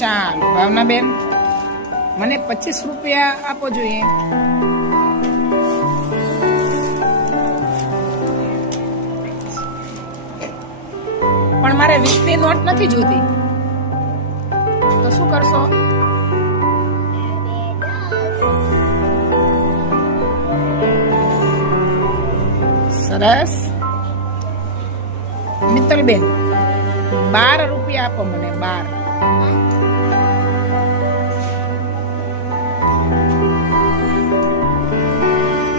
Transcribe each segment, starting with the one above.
ચાલો ભાવનાબેન, મને 25 રૂપિયા આપો જોઈએ. પણ મારે 20ની નોટ નથી જોતી, તો શું કરશો? સરસ. મિત્તલબેન, 12 રૂપિયા આપો મને. 12.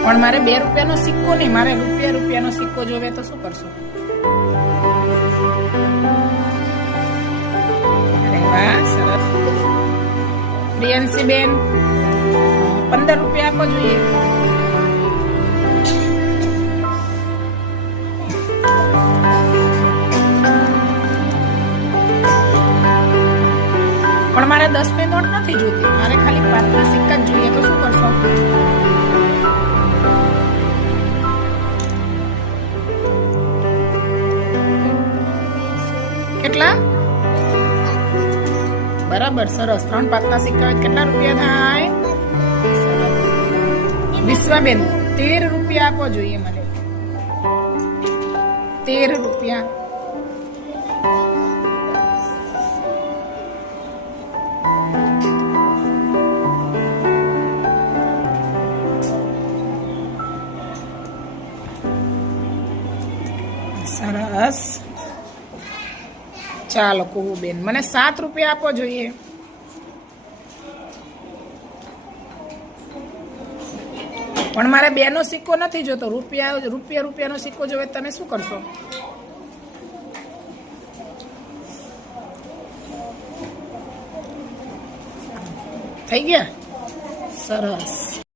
પણ મારે 2 રૂપિયાનો સિક્કો નહીં, મારે રૂપિયાનો સિક્કો જોવે, તો શું કરશો? અરે વાહ, સરસ. પ્રિયંશીબેન, 15 રૂપિયા આપો જોઈએ. પણ મારે 10ની નોટ નથી જોતી, મારે ખાલી 5ના સિક્કા જ જોઈએ, તો શું કરશો? કેટલા? બરાબર, સરસ. 3 5ના સિક્કા હોય કેટલા રૂપિયા થાય? વિશ્વાબેન, 13 રૂપિયા આપો જોઈએ મને. 13 રૂપિયા. સરસ. ચાલો કુહુબેન, મને 7 રૂપિયા આપો જોઈએ. પણ મારે 2નો સિક્કો નથી જોતો, રૂપિયાનો સિક્કો જોવે, તમે શું કરશો? થઈ ગયા? સરસ.